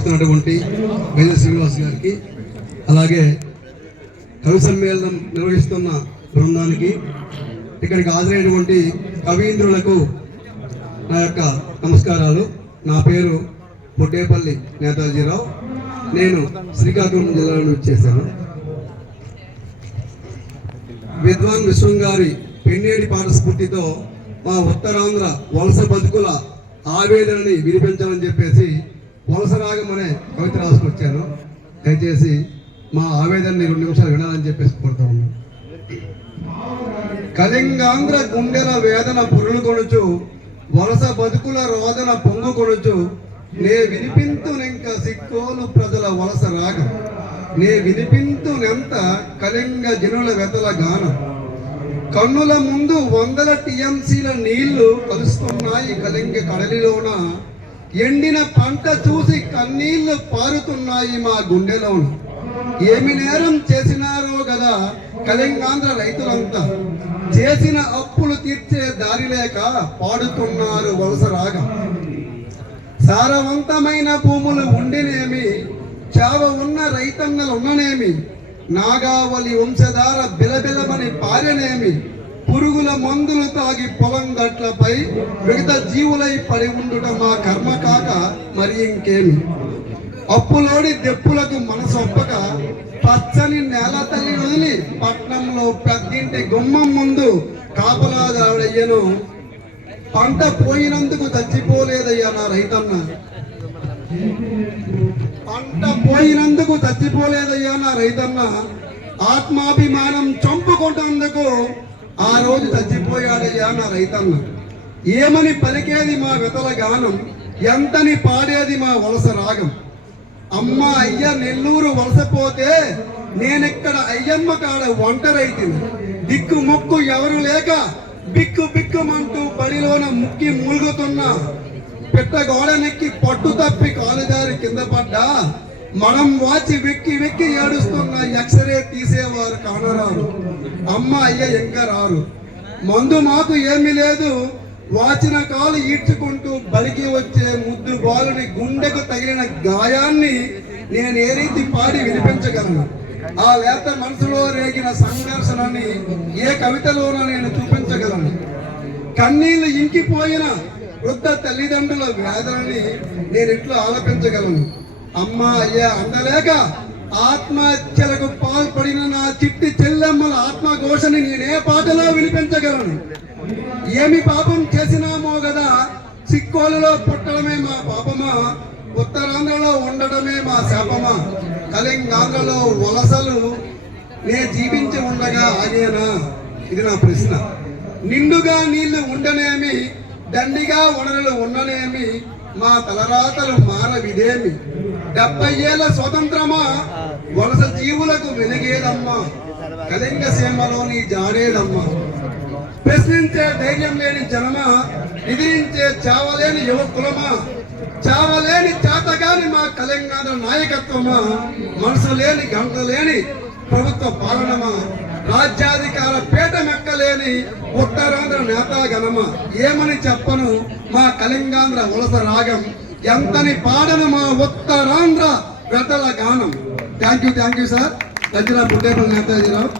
నిర్వహిస్తున్నటువంటి వైద్య శ్రీనివాస్ గారికి, అలాగే కవి సమ్మేళనం నిర్వహిస్తున్న బృందానికి, ఇక్కడికి హాజరైనటువంటి కవీంద్రులకు నా యొక్క నమస్కారాలు. నా పేరు పొట్టేపల్లి నేతాజీరావు. నేను శ్రీకాకుళం జిల్లా నుండి వచ్చేసాను. విద్వాన్ విశ్వం గారి పెన్నేటి పాట స్ఫూర్తితో మా ఉత్తరాంధ్ర వలస బతుకుల ఆవేదనని వినిపించాలని చెప్పేసి వలస రాగం అనే కవిత రాసుకొచ్చాను. దయచేసి మా ఆవేదనని 2 నిమిషాలు వినాలని చెప్పేసి కోరుతా ఉన్నాను. కళింగాంధ్ర గుండెల వేదన పొరులు కొనుచు, వలస బతుకుల రోదన పొంగు కొనుచు, నే వినిపింతునెంక సిక్కోలు ప్రజల వలస రాగం, నే వినిపింతునెంత కళింగ జనుల వెతల గానం, కన్నుల ముందు 100 టీఎంసీల నీళ్లు కలుస్తున్నాయి కళింగ కడలిలోన, ఎండిన పంట చూసి కన్నీళ్లు పారుతున్నాయి మా గుండెలోన, ఏమి నేరం చేసినారో కదా కళింగాంధ్ర రైతులంతా, చేసిన అప్పులు తీర్చే దారి లేక పాడుతున్నారు వలస రాగం, సారవంతమైన భూములు ఉండినేమి, చావ ఉన్న రైతన్నలు ఉన్ననేమి, నాగావళి వంశధార బిలబిలమని పారనేమి, పురుగుల మందులు తాగి పొలం గట్లపై మిగతా జీవులై పడి ఉండుట మా కర్మ కాక మరి ఇంకేమి, అప్పులోడి దెప్పులకు మనసొప్పక పచ్చని నేల తల్లి వదిలి పట్నంలో పెద్దింటి గుమ్మం ముందు కాపలాదాడయ్యను, పంట పోయినందుకు చచ్చిపోలేదయ్యా నా రైతన్న, పంట పోయినందుకు చచ్చిపోలేదయ్యా నా రైతన్న, ఆత్మాభిమానం చంపుకుంటేందుకు ఆ రోజు చచ్చిపోయాడయ్యా నా రైతన్న, ఏమని పలికేది మా వెతల గానం, ఎంతని పాడేది మా వలస రాగం, అమ్మ అయ్య నెల్లూరు వలసపోతే నేనెక్కడ అయ్యమ్మ కాడ ఒంటరైతిని, దిక్కు మొక్కు ఎవరు లేక బిక్కు బిక్కుమంటూ బడిలోన ముక్కి మూలుగుతున్నా, పెట్టగోడనెక్కి పట్టు తప్పి కాలుదారి కింద పడ్డా, మనం వాచి వెక్కి వెక్కి ఏడుస్తున్న ఎక్స్రే తీసేవారు కానరారు, అమ్మ అయ్య ఇంకా రారు, మందు మాకు ఏమీ లేదు, వాచిన కాలు ఈడ్చుకుంటూ బలికి వచ్చే ముద్దు బాలుని గుండెకు తగిలిన గాయాన్ని నేను ఏ రీతి పాడి వినిపించగలను, ఆ లేత మనసులో రేగిన సంఘర్షణని ఏ కవితలోనూ నేను చూపించగలను, కన్నీళ్లు ఇంకిపోయిన వృద్ధ తల్లిదండ్రుల వేదనని నేను ఇట్లా ఆలపించగలను, అమ్మ అయ్యా అందలేక ఆత్మహత్యలకు పాల్పడిన నా చిట్టి చెల్లెమ్మల ఆత్మఘోషని నేనే పాటలో వినిపించగలను, ఏమి పాపం చేసినామో కదా సిక్కోలులో పుట్టడమే మా పాపమా, ఉత్తరాంధ్రలో ఉండడమే మా శాపమా, కళింగాంధ్రలో వలసలు నే జీవించి ఉండగా ఆగేనా, ఇది నా ప్రశ్న, నిండుగా నీళ్లు ఉండనేమి, దండిగా వనరులు ఉండనేమి, మా తలరాతలు మారవిదేమి, 70 ఏళ్ల స్వతంత్రమా వలస జీవులకు వెలిగేదమ్మా, కళింగ సీమలోని జాడేదమ్మా, ప్రశ్నించే ధైర్యం లేని జనమా, ఎదిరించే చావలేని యువకులమా, చావలేని చేతగాని మా కళింగాంధ్ర నాయకత్వమా, మనసు లేని గంట లేని ప్రభుత్వ పాలనమా, రాజ్యాధికార పీఠ మెక్కలేని ఉత్తరాంధ్ర నేతాగణమా, ఏమని చెప్పను మా కళింగాంధ్ర వలస రాగం, ఎంతని పాడను మా ఉత్తరాంధ్ర వెతల గానం. Thank you sir. రచన పొట్టేపల్లి నేతాజీరావు.